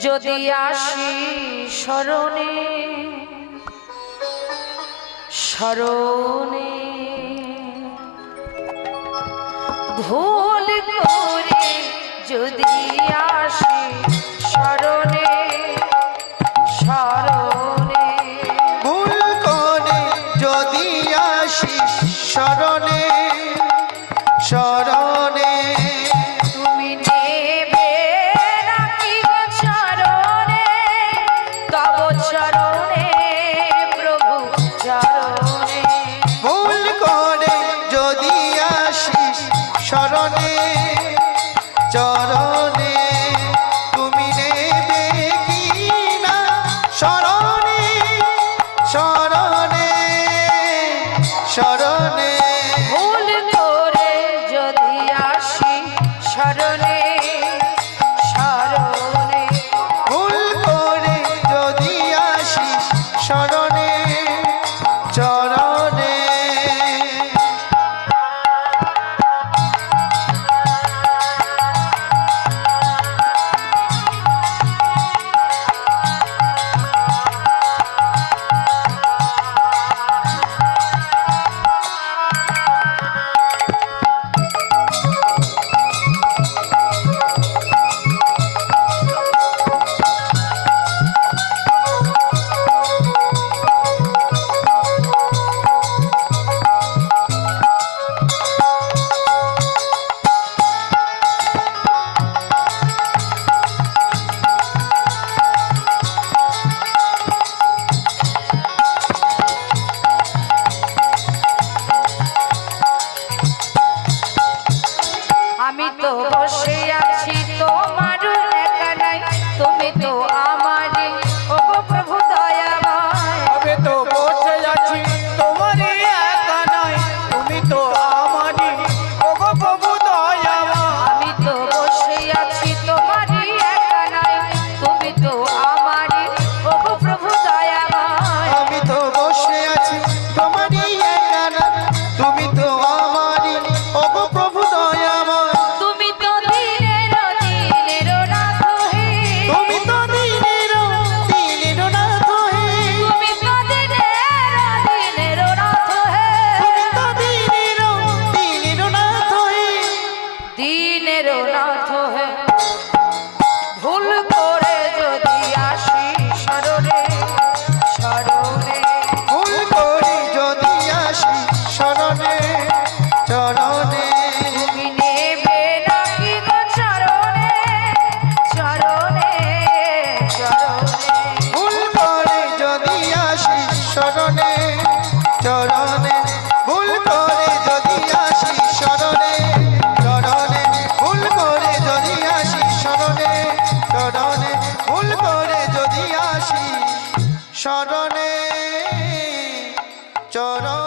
যদি আসি শরণে শরণে ভুল করে যদি আসি শরণে শরণ শরণে চরণে তুমি নেবে কি না শরণে শরণে শরণে 走啊。मेरो नाथ तो है। শরণে চরণ